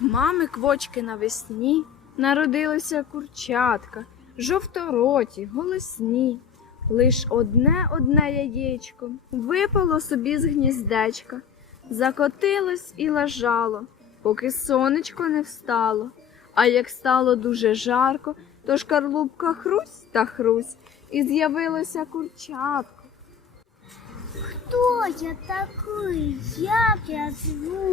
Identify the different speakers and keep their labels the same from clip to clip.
Speaker 1: Мами квочки навесні народилися курчатка, жовтороті, голосні. Лиш одне одне яєчко випало собі з гніздечка, закотилось і лежало, поки сонечко не встало. А як стало дуже жарко, то шкарлупка хрусь та хрусь, і з'явилося курчатко.
Speaker 2: Хто я такий? Як я звусь?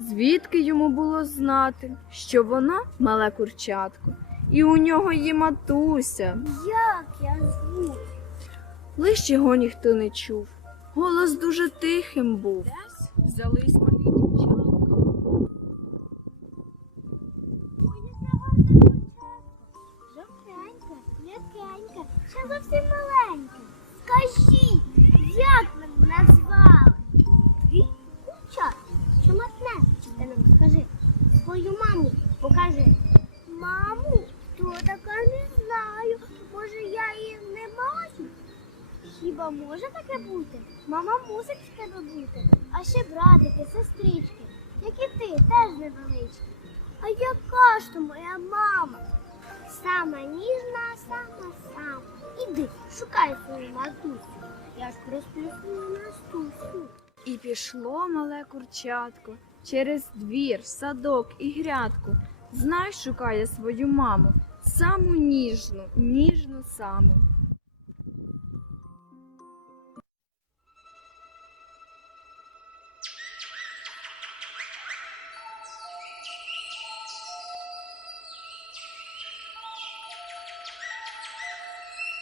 Speaker 1: Звідки йому було знати, що вона мале курчатко, і у нього є матуся.
Speaker 2: Як я звусь?
Speaker 1: Лиш його ніхто не чув. Голос дуже тихим був. Десь Взялись малі дівчатка.
Speaker 2: Ой, яке гарне курчатко. Жовтеньке, м'якеньке, ще зовсім маленьке. Скажіть, Хіба може таке бути? Мама мусить в тебе бути. А ще братики, сестрички, як і ти, теж невеличкі. А яка ж то моя мама? Сама ніжна, сама сама. Іди, шукай свою матусю. Я ж присплю свою настусю.
Speaker 1: І пішло мале курчатко через двір, садок і грядку. Знай, шукає свою маму, саму ніжну, ніжну саму.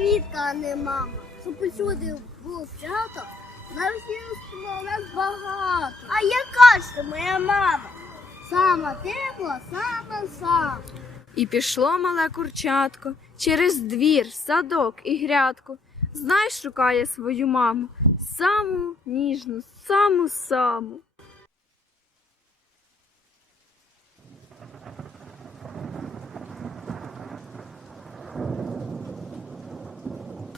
Speaker 2: квітка, а не мама. Щоб усюди було свято, на всіх у нас багато. А яка ж ти моя мама? Сама тепла, сама сама.
Speaker 1: І пішло мале курчатко через двір, садок і грядку. Знай, шукає свою маму, саму ніжну, саму саму.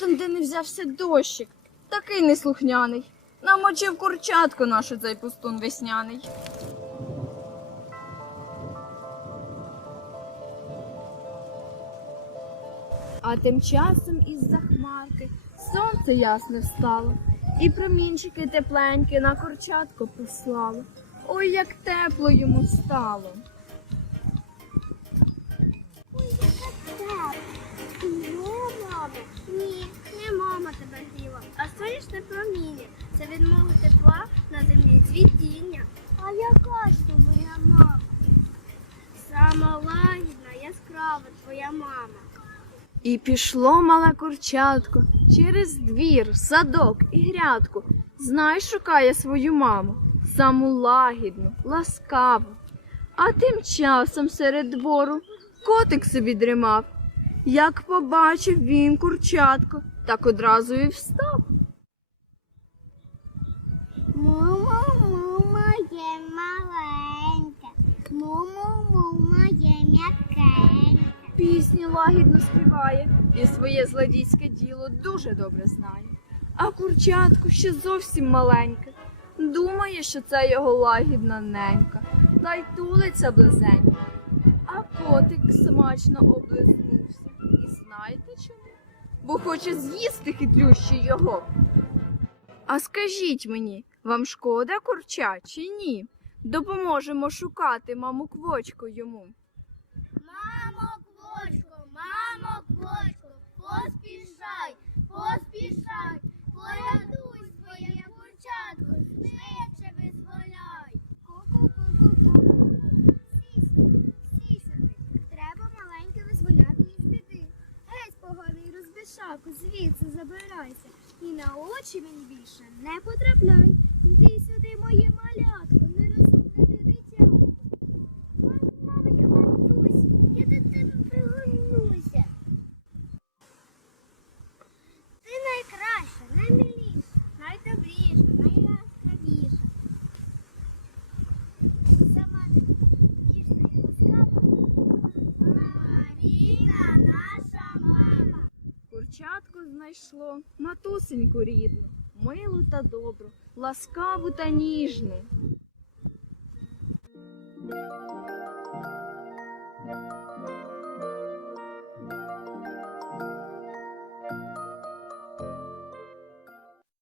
Speaker 1: Там, де не взявся дощик, такий неслухняний. Намочив курчатку нашу цей пустун весняний. А тим часом із-за хмарки сонце ясне встало, і промінчики тепленькі на курчатко послало. Ой, як тепло йому стало.
Speaker 2: Проміння. Це від мого тепла на землі цвітіння. А яка ж ти моя мама? Сама лагідна, яскрава твоя мама.
Speaker 1: І пішло мале курчатко через двір, садок і грядку. Знай, шукає свою маму, саму лагідну, ласкаву. А тим часом серед двору котик собі дрімав. Як побачив він курчатко, так одразу і встав. Пісні лагідно співає і своє злодійське діло дуже добре знає. А курчатко ще зовсім маленьке. Думає, що це його лагідна ненька, та й тулиться близенько. А котик смачно облизнувся. І знаєте чому? Бо хоче з'їсти хитрющий його. А скажіть мені, вам шкода курча чи ні? Допоможемо шукати маму квочку йому.
Speaker 2: Поспішай, поспішай, порятуй своє курчатко, швидше визволяй. Сісти, сісти, треба маленьке визволяти із біди. Геть поганий розбишаку, звідси забирайся. І на очі мені більше не потрапляй. Йди сюди, моє малятко, нерозумне ти дитя. Мама, я вернусь, я до тебе пригорнуся. Ти найкраща, наймиліша, найдобріша, найяскравіша. Сама ніжна і ласкава. Маріна наша мама.
Speaker 1: Курчатко знайшло матусеньку рідну, милу та добру, ласкаву та ніжну.